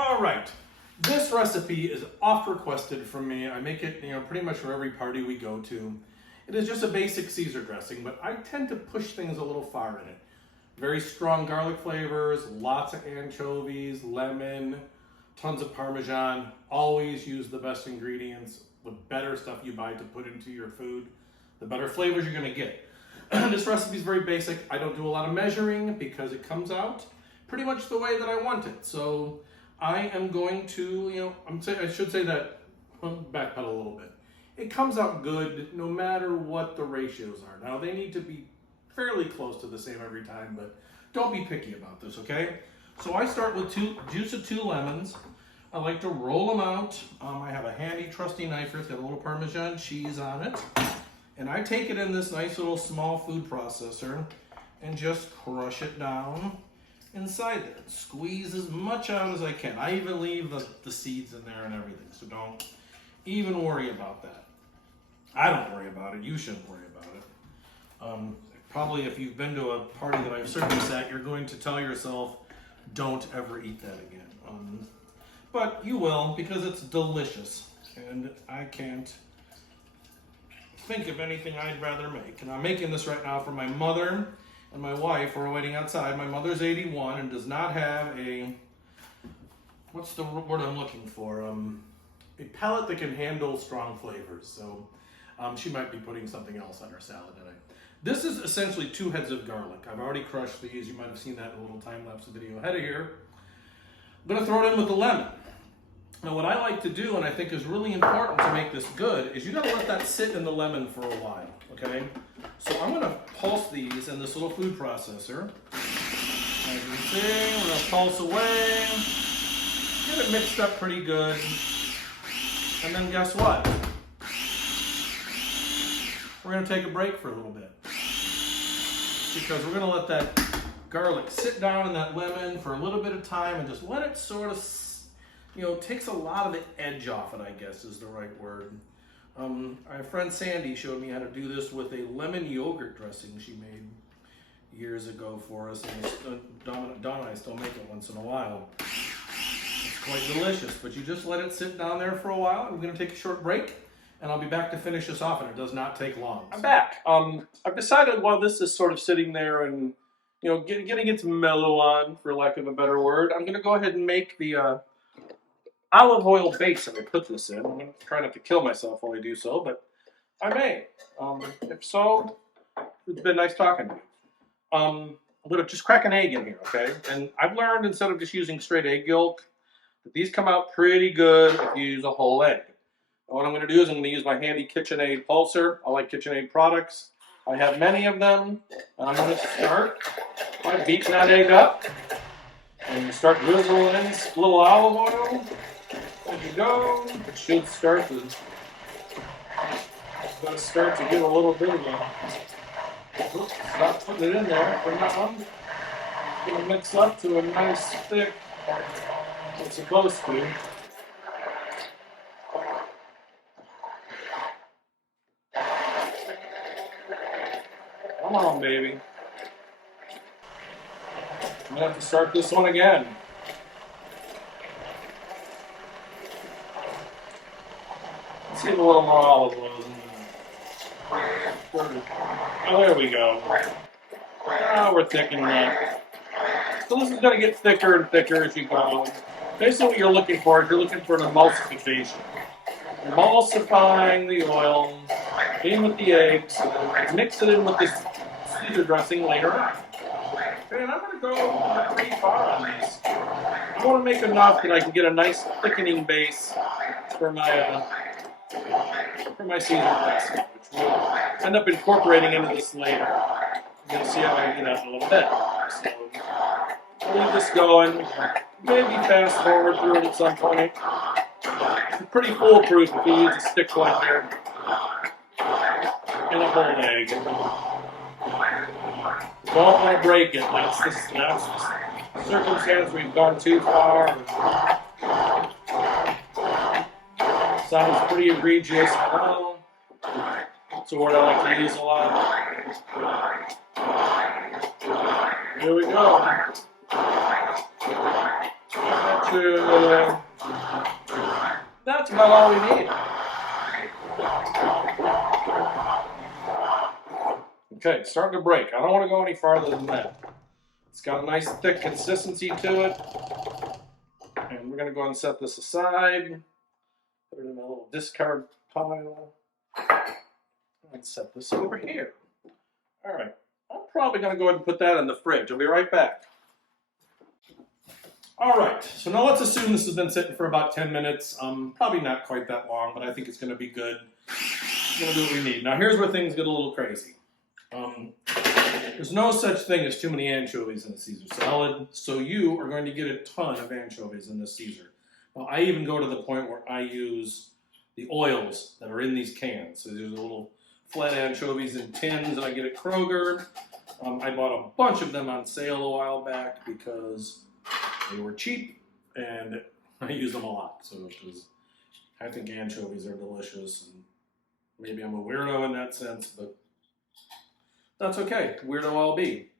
All right, this recipe is oft requested from me. I make it, pretty much for every party we go to. It is just a basic Caesar dressing, but I tend to push things a little far in it. Very strong garlic flavors, lots of anchovies, lemon, tons of Parmesan. Always use the best ingredients. The better stuff you buy to put into your food, the better flavors you're gonna get. This recipe is very basic. I don't do a lot of measuring because it comes out pretty much the way that I want it. So I am going to, I should say that, backpedal a little bit. It comes out good no matter what the ratios are. Now they need to be fairly close to the same every time, but don't be picky about this, okay? So I start with juice of 2 lemons. I like to roll them out. I have a handy, trusty knife here. It's got a little Parmesan cheese on it. And I take it in this nice little small food processor and just crush it down inside there. Squeeze as much out as I can. I even leave the seeds in there and everything, so don't even worry about that. I don't worry about it. You shouldn't worry about it. Probably if you've been to a party that I've served at, you're going to tell yourself, don't ever eat that again. But you will, because it's delicious, and I can't think of anything I'd rather make. And I'm making this right now for my mother and my wife who are waiting outside. My mother's 81 and does not have a, what's the word I'm looking for? A palate that can handle strong flavors. So she might be putting something else on her salad tonight. This is essentially 2 heads of garlic. I've already crushed these. You might have seen that in a little time-lapse video ahead of here. I'm gonna throw it in with the lemon. Now what I like to do, and I think is really important to make this good, is you gotta let that sit in the lemon for a while, okay? So I'm gonna pulse these in this little food processor. As you see, we're gonna pulse away, get it mixed up pretty good, and then guess what? We're gonna take a break for a little bit, because we're gonna let that garlic sit down in that lemon for a little bit of time and just let it sort of, takes a lot of the edge off it, I guess is the right word. Our friend Sandy showed me how to do this with a lemon yogurt dressing she made years ago for us, and Dawn and I still make it once in a while. It's quite delicious, but you just let it sit down there for a while. I'm gonna take a short break, and I'll be back to finish this off, and it does not take long. I'm back. I've decided while this is sort of sitting there and, getting its mellow on, for lack of a better word, I'm gonna go ahead and make the olive oil base that I put this in. I'm gonna try not to kill myself while I do so, but I may. If so, it's been nice talking to you. I'm gonna just crack an egg in here, okay? And I've learned, instead of just using straight egg yolk, that these come out pretty good if you use a whole egg. And what I'm gonna do is I'm gonna use my handy KitchenAid pulser. I like KitchenAid products. I have many of them. And I'm gonna start by beating that egg up. And you start drizzling in a little olive oil. There you go. It should start to, get a little bit of a, oops, stop putting it in there for now. It's going to mix up to a nice thick, it's supposed to. Come on, baby. I'm going to have to start this one again. Let's get a little more olive oil in there. Oh, there we go. Now we're thickening up. So this is going to get thicker and thicker as you go. Basically what you're looking for is you're looking for an emulsification. Emulsifying the oil in with the eggs, mix it in with this Caesar dressing later on. Okay, and I'm going to go pretty far on these. I want to make enough that I can get a nice thickening base for my Caesar dressing, which we'll end up incorporating into this later. You're going to see how I do that in a little bit. So I'll leave this going. Maybe fast forward through it at some point. It's pretty foolproof if you use a stick like here and a whole egg. Don't want to break it. That's the circumstance we've gone too far. Sounds pretty egregious. Well, it's a word I like to use a lot. Here we go. That's about all we need. Okay, it's starting to break. I don't want to go any farther than that. It's got a nice thick consistency to it. And we're going to go ahead and set this aside. Put it in a little discard pile. And set this over here. All right. I'm probably going to go ahead and put that in the fridge. I'll be right back. All right. So now let's assume this has been sitting for about 10 minutes. Probably not quite that long, but I think it's going to be good. It's going to do what we need. Now here's where things get a little crazy. There's no such thing as too many anchovies in a Caesar salad, so you are going to get a ton of anchovies in this Caesar. Now, I even go to the point where I use the oils that are in these cans. So there's little flat anchovies in tins that I get at Kroger. I bought a bunch of them on sale a while back because they were cheap and I use them a lot. So I think anchovies are delicious, and maybe I'm a weirdo in that sense, but that's okay. Weirdo I'll be.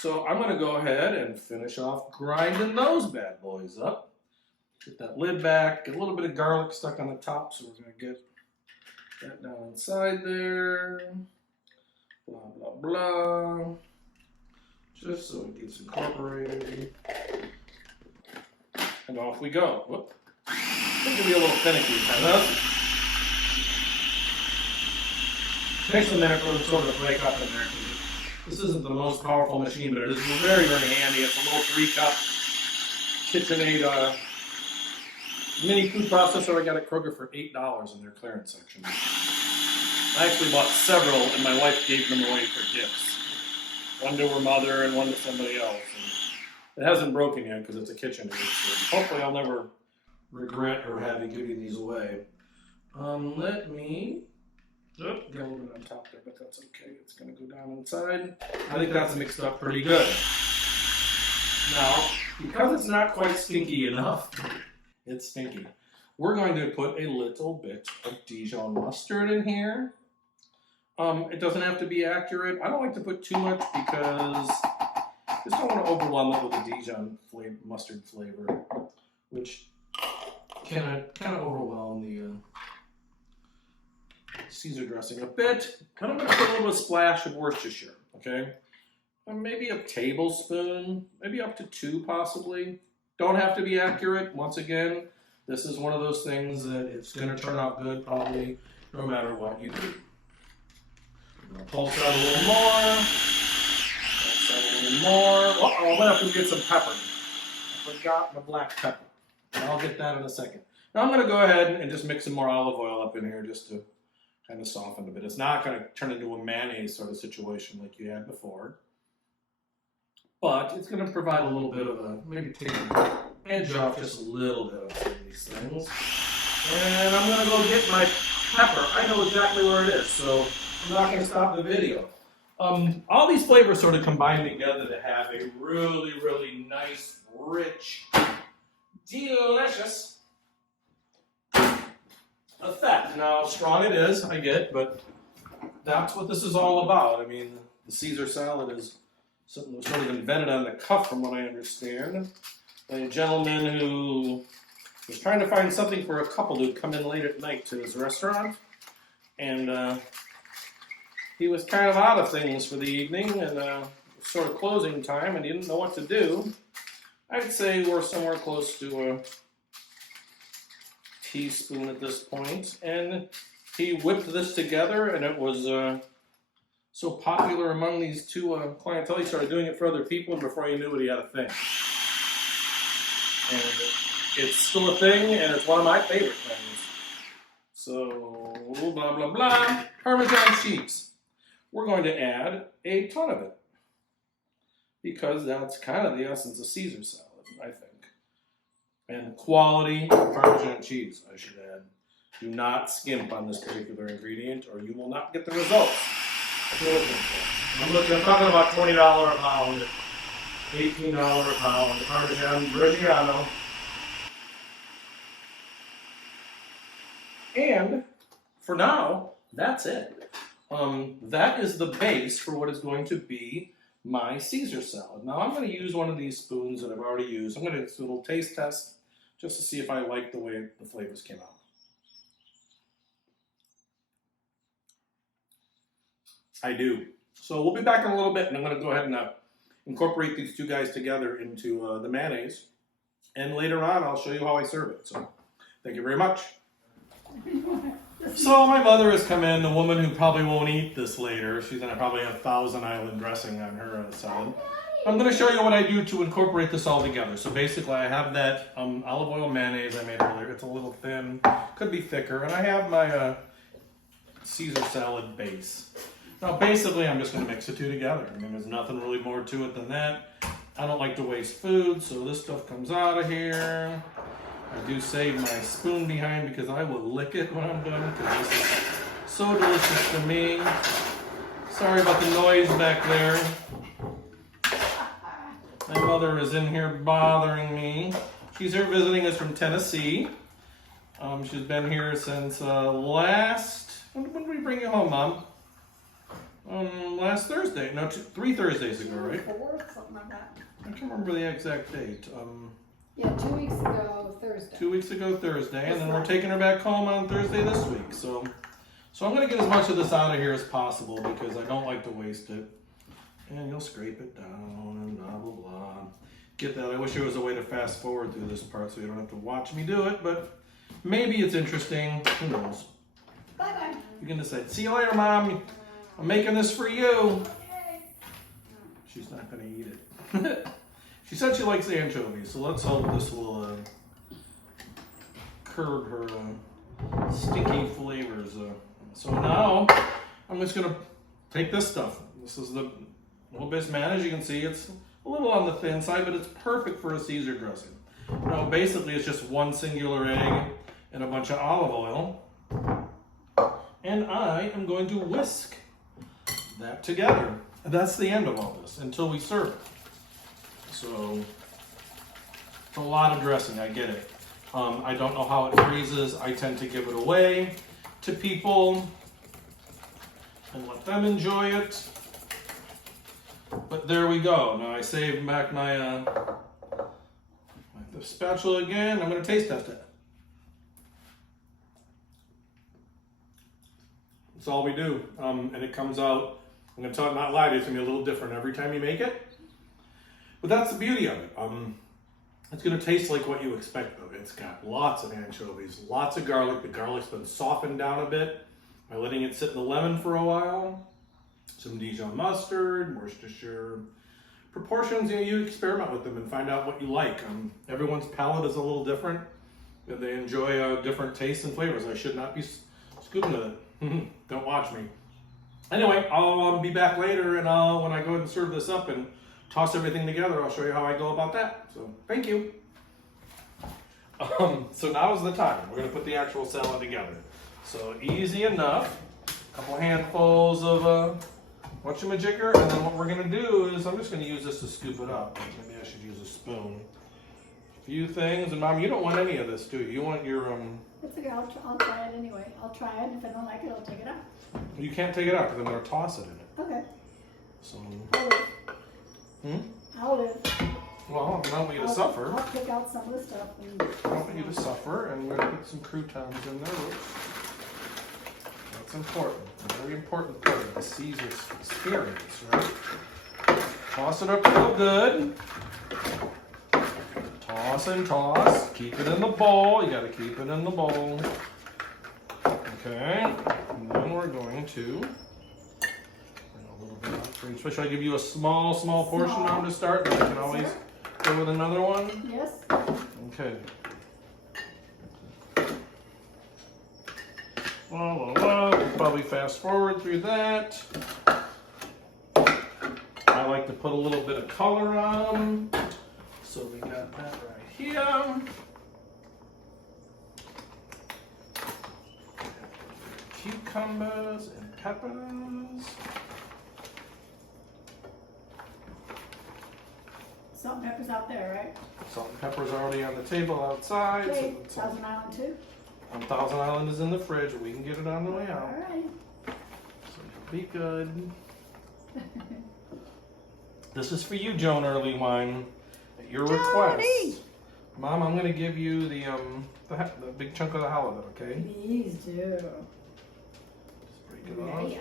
So I'm going to go ahead and finish off grinding those bad boys up. Get that lid back. Get a little bit of garlic stuck on the top, so we're going to get that down inside there. Blah, blah, blah. Just so it gets incorporated. And off we go. Whoop. It's going to be a little finicky, kind of. Takes a minute for it to sort of break up in there. This isn't the most powerful machine, but it is very, very handy. It's a little 3-cup KitchenAid mini food processor I got at Kroger for $8 in their clearance section. I actually bought several, and my wife gave them away for gifts. One to her mother and one to somebody else. And it hasn't broken yet because it's a KitchenAid. So hopefully I'll never regret or having giving these away. Let me... Oh, got a little bit on top there, but that's okay. It's going to go down inside. I think that's mixed up pretty good. Now, because it's not quite stinky enough, it's stinky. We're going to put a little bit of Dijon mustard in here. It doesn't have to be accurate. I don't like to put too much because I just don't want to overwhelm it with the Dijon mustard flavor, which can kind of overwhelm the Caesar dressing a bit. And I'm going to put a little splash of Worcestershire, okay? And maybe a tablespoon, maybe up to 2 possibly. Don't have to be accurate. Once again, this is one of those things that it's going to turn out good probably no matter what you do. I'm going to pulse out a little more. Pulse out a little more. Uh-oh, I'm going to have to get some pepper. I forgot my black pepper. I'll get that in a second. Now I'm going to go ahead and just mix some more olive oil up in here just to kind of soften a bit. It's not going to turn into a mayonnaise sort of situation like you had before. But it's going to provide a little bit of a, maybe take the edge off just a little bit of some of these things. And I'm going to go get my pepper. I know exactly where it is, so I'm not going to stop the video. All these flavors sort of combine together to have a really, really nice, rich, delicious effect. Now, strong it is, I get, but that's what this is all about. I mean, the Caesar salad is something that was sort of invented on the cuff, from what I understand, by a gentleman who was trying to find something for a couple who'd come in late at night to his restaurant, and he was kind of out of things for the evening, and it was sort of closing time, and he didn't know what to do. I'd say we're somewhere close to a teaspoon at this point, and he whipped this together, and it was so popular among these two clientele. He started doing it for other people, and before you knew it, he had a thing. And it's still a thing, and it's one of my favorite things. So, blah, blah, blah. Parmesan cheese. We're going to add a ton of it, because that's kind of the essence of Caesar salad, I think. And quality Parmesan cheese, I should add. Do not skimp on this particular ingredient, or you will not get the results you're looking for. I'm talking about $20 a pound, $18 a pound, Parmesan Reggiano. And for now, that's it. That is the base for what is going to be my Caesar salad. Now I'm going to use one of these spoons that I've already used. I'm going to do a little taste test. just to see if I like the way the flavors came out. I do. So we'll be back in a little bit, and I'm going to go ahead and incorporate these two guys together into the mayonnaise. And later on, I'll show you how I serve it. So thank you very much. So my mother has come in, the woman who probably won't eat this later. She's going to probably have Thousand Island dressing on her salad. I'm going to show you what I do to incorporate this all together. So basically I have that olive oil mayonnaise I made earlier. It's a little thin, could be thicker. And I have my Caesar salad base. Now basically I'm just going to mix the two together. I mean, there's nothing really more to it than that. I don't like to waste food, so this stuff comes out of here. I do save my spoon behind because I will lick it when I'm done because this is so delicious to me. Sorry about the noise back there. My mother is in here bothering me. She's here visiting us from Tennessee. She's been here since when did we bring you home, Mom? Last Thursday. No, 3 Thursdays ago, right? 4, something like that. I can't remember the exact date. Yeah, 2 weeks ago Thursday. 2 weeks ago Thursday, and then we're taking her back home on Thursday this week. So I'm going to get as much of this out of here as possible because I don't like to waste it. And you'll scrape it down and blah, blah, blah. Get that. I wish there was a way to fast forward through this part so you don't have to watch me do it, but maybe it's interesting. Who knows? Bye-bye. You can decide. See you later, Mom. I'm making this for you. She's not going to eat it. She said she likes the anchovies, so let's hope this will curb her stinky flavors. So now I'm just going to take this stuff. This is the little bit, man. As you can see, it's a little on the thin side, but it's perfect for a Caesar dressing. Now, basically, it's just one singular egg and a bunch of olive oil. And I am going to whisk that together. And that's the end of all this until we serve it. So it's a lot of dressing, I get it. I don't know how it freezes. I tend to give it away to people and let them enjoy it. But there we go. Now I saved back my the spatula again. I'm going to taste test it. That's all we do. And it comes out, I'm going to not lie to you, it's going to be a little different every time you make it. But that's the beauty of it. It's going to taste like what you expect of it. It's got lots of anchovies, lots of garlic. The garlic's been softened down a bit by letting it sit in the lemon for a while. Some Dijon mustard, Worcestershire. Proportions, you experiment with them and find out what you like. Everyone's palate is a little different. They enjoy different tastes and flavors. I should not be scooping with it. Don't watch me. Anyway, I'll be back later, and when I go ahead and serve this up and toss everything together, I'll show you how I go about that. So, thank you. So now is the time. We're going to put the actual salad together. So, easy enough. A couple handfuls of whatchamajigger, and then what we're going to do is I'm just going to use this to scoop it up. Maybe I should use a spoon. A few things, and Mom, you don't want any of this, do you? You want your It's okay, I'll try it anyway. I'll try it, and if I don't like it, I'll take it out. You can't take it out because I'm going to toss it in it. Okay. So. I'll live. Well, I don't want you to suffer. I'll pick out some of the stuff. And I don't want you to suffer, and we're going to put some croutons in there. That's important. A very important part of the Caesar experience, right? Toss it up real good. Toss and toss. Keep it in the bowl. You got to keep it in the bowl. Okay. And then we're going to bring a little bit out for each. Should I give you a small portion now to start? Then I can always go with another one? yes. Okay. We'll probably fast forward through that. I like to put a little bit of color on them. So we got that right here. Cucumbers and peppers. Salt and pepper's out there, right? Salt and pepper's already on the table outside. Okay, So Thousand Island too? Thousand Island is in the fridge. We can get it on the way out. All right. So you'll be good. This is for you, Joan Early Wine. At your request. Mom, I'm gonna give you the big chunk of the halibut, okay? Please do. Just break it off. Yeah.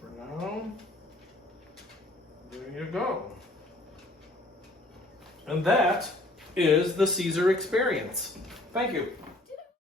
For now. There you go. And that is the Caesar experience. Thank you.